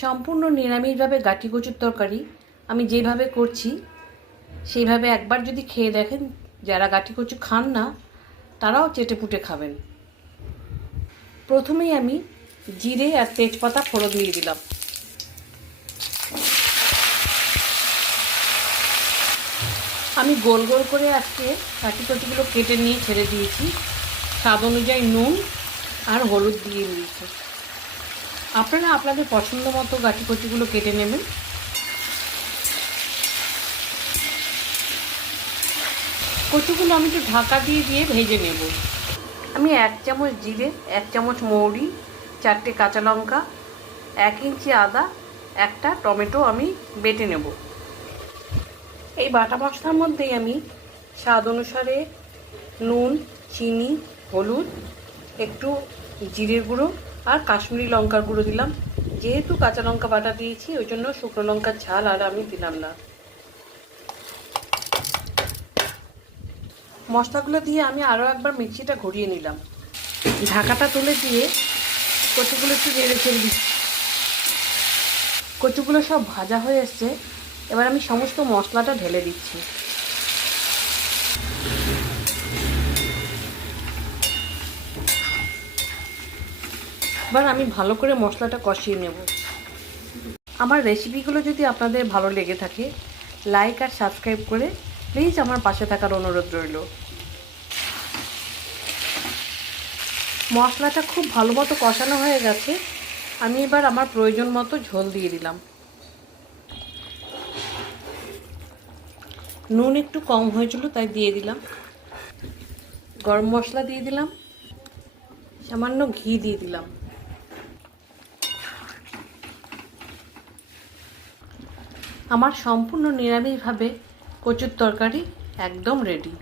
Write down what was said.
সম্পূর্ণ নিরামিষভাবে গাঠি কচুর তরকারি আমি যেভাবে করছি, সেইভাবে একবার যদি খেয়ে দেখেন যারা গাঠি কচু খান না, তারাও চেটে পুটে খাবেন। প্রথমেই আমি জিরে আর তেজপাতা ফোড়ন দিয়ে দিলাম। আমি গোল গোল করে আজকে কাটি কচুগুলো কেটে নিয়ে ছেড়ে দিয়েছি। স্বাদ অনুযায়ী নুন আর হলুদ দিয়ে দিয়েছি। আপনারা আপনাদের পছন্দ মতো গাঠি কচুগুলো কেটে নেবেন। কচুগুলো আমি একটু ঢাকা দিয়ে দিয়ে ভেজে নেব। আমি এক চামচ জিরে এক চামচ মৌরি চারটে কাঁচা লঙ্কা এক ইঞ্চি আদা একটা টমেটো আমি বেটে নেব। এই বাটা মশলার মধ্যেই আমি স্বাদ অনুসারে নুন চিনি হলুদ একটু জিরের গুঁড়ো আর কাশ্মীরি লঙ্কার গুঁড়ো দিলাম। যেহেতু কাঁচা লঙ্কা বাটা দিয়েছি, ওই জন্য শুকনো লঙ্কার ঝাল আর আমি দিলাম না। মশলাগুলো দিয়ে আমি আরও একবার মিক্সিটা ঘুরিয়ে নিলাম। ঢাকাটা তুলে দিয়ে কচুগুলো একটু নেড়ে ছেড়ে দিচ্ছি। কচুগুলো সব ভাজা হয়ে এসছে। এবার আমি সমস্ত মশলাটা ঢেলে দিচ্ছি। এবার আমি ভালো করে মশলাটা কষিয়ে নেব। আমার রেসিপিগুলো যদি আপনাদের ভালো লেগে থাকে, লাইক আর সাবস্ক্রাইব করে প্লিজ আমার পাশে থাকার অনুরোধ রইল। মশলাটা খুব ভালো মতো কষানো হয়ে গেছে। আমি এবার আমার প্রয়োজন মতো ঝোল দিয়ে দিলাম। নুন একটু কম হয়েছিল, তাই দিয়ে দিলাম। গরম মশলা দিয়ে দিলাম। সামান্য ঘি দিয়ে দিলাম। আমার সম্পূর্ণ নিরামিষভাবে কচুর তরকারি একদম রেডি